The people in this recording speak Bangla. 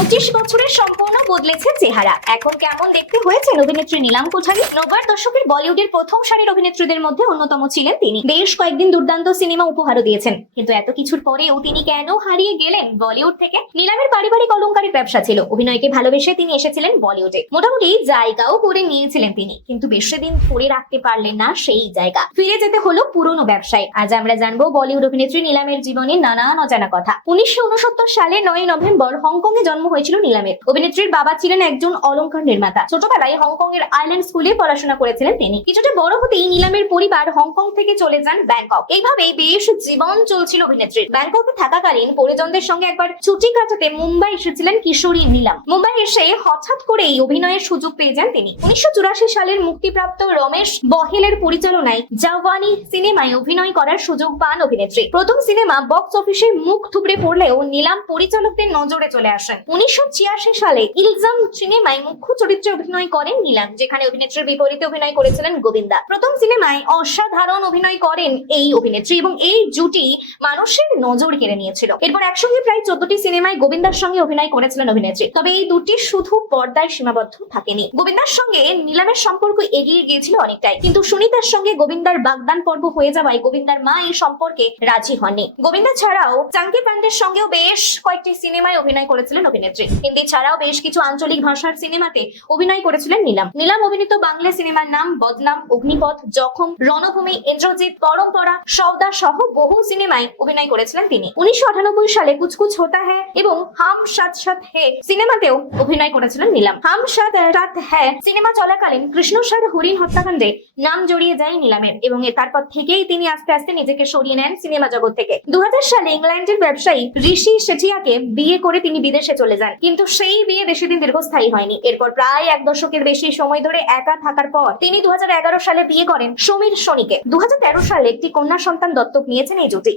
25 বছরের সম্পূর্ণ বদলেছে চেহারা। এখন কেমন দেখতে হয়েছেন অভিনেত্রী নীলাম কোঠারি। 90-এর দশকের বলিউডের প্রথম সারির অভিনেত্রীদের মধ্যে অন্যতম ছিলেন তিনি। বেশ কয়েকদিন দুর্দান্ত সিনেমা উপহারও দিয়েছেন, কিন্তু এত কিছুর পরেও তিনি কেন হারিয়ে গেলেন বলিউড থেকে? নীলামের পারিবারিক অলংকারের ব্যবসা ছিল। অভিনয়কে ভালোবেসে তিনি এসেছিলেন বলিউডে, মোটামুটি জায়গাও করে নিয়েছিলেন তিনি, কিন্তু বেশি দিন ধরে রাখতে পারলেন না সেই জায়গা। ফিরে যেতে হলো পুরনো ব্যবসায়। আজ আমরা জানবো বলিউড অভিনেত্রী নীলামের জীবনের নানান অজানা কথা। 1969 সালে 9 নভেম্বর হংকং এ জন্ম হয়েছিল নীলামের। অভিনেত্রীর বাবা ছিলেন একজন অলংকার নির্মাতা। ছোটবেলায় হংকং এর আইল্যান্ড স্কুলে পড়াশোনা করেছিলেন তিনি। কিছুটা বড় হতেই নীলামের পরিবার হংকং থেকে চলে যান ব্যাংকক। এইভাবেই বেশ জীবন চলছিল অভিনেত্রীর। ব্যাংককে থাকাকালীন পরিজনদের সঙ্গে একবার ছুটি কাটাতে মুম্বাই এসেছিলেন কিশোরী নীলাম। মুম্বাই এসে হঠাৎ করেই অভিনয়ের সুযোগ পেয়ে যান তিনি। 1984 সালের মুক্তিপ্রাপ্ত রমেশ বহেলের পরিচালনায় জাওয়ানি সিনেমায় অভিনয় করার সুযোগ পান অভিনেত্রী। প্রথম সিনেমা বক্স অফিসে মুখ থুবড়ে পড়লেও নীলাম পরিচালকদের নজরে চলে আসেন। 1986 সালে ইলজাম সিনেমায় মুখ্য চরিত্রে অভিনয় করেন নীলাম, যেখানে অভিনেত্রীর বিপরীতে অভিনয় করেছিলেন গোবিন্দা। প্রথম সিনেমায় অসাধারণ অভিনয় করেন এই অভিনেত্রী এবং এই জুটি মানুষের নজর কেড়ে নিয়েছিল। এরপর একসঙ্গে প্রায় 14টি সিনেমায় গোবিন্দার সঙ্গে অভিনয় করেছিলেন অভিনেত্রী। তবে এই দুটি শুধু পর্দায় সীমাবদ্ধ থাকেনি। গোবিন্দার সঙ্গে নীলামের সম্পর্ক এগিয়ে গিয়েছিল অনেকটাই, কিন্তু সুনিতার সঙ্গে গোবিন্দার বাগদান পর্ব হয়ে যাওয়ায় গোবিন্দার মা এই সম্পর্কে রাজি হননি। গোবিন্দা ছাড়াও চাঙ্কি পান্ডের সঙ্গেও বেশ কয়েকটি সিনেমায় অভিনয় করেছিলেন অভিনেত্রী। হিন্দি ছাড়াও বেশ কিছু আঞ্চলিক ভাষার সিনেমাতে অভিনয় করেছিলেন নীলাম। নীলাম অভিনীত বাংলা সিনেমার নাম বদনাম, অগ্নিপথ, জখম, রণভূমি, ইন্দ্রজিৎ, পরম্পরা, সওদা সহ বহু সিনেমায় অভিনয় করেছিলেন তিনি। 1998 সালে কুছ কুছ হোতা হ্যায় এবং হাম সাথ সাথ হে সিনেমাতেও অভিনয় করেছিলেন নীলাম। হাম সাথ সাথ হ্যায় সিনেমা চলাকালীন কৃষ্ণসার হরিণ হত্যাকাণ্ডে নাম জড়িয়ে যায় নীলামের এবং তারপর থেকেই তিনি আস্তে আস্তে নিজেকে সরিয়ে নেন সিনেমা জগৎ থেকে। 2000 সালে ইংল্যান্ডের ব্যবসায়ী ঋষি শেঠিয়াকে বিয়ে করে তিনি বিদেশে চলে যান, কিন্তু সেই বিয়ে বেশি দিন দীর্ঘস্থায়ী হয়নি। এরপর প্রায় 1 দশকের বেশি সময় ধরে একা থাকার পর তিনি 2011 সালে বিয়ে করেন সমীর সোনিকে। 2013 সালে একটি কন্যা সন্তান দত্তক নিয়েছেন এই জুটি।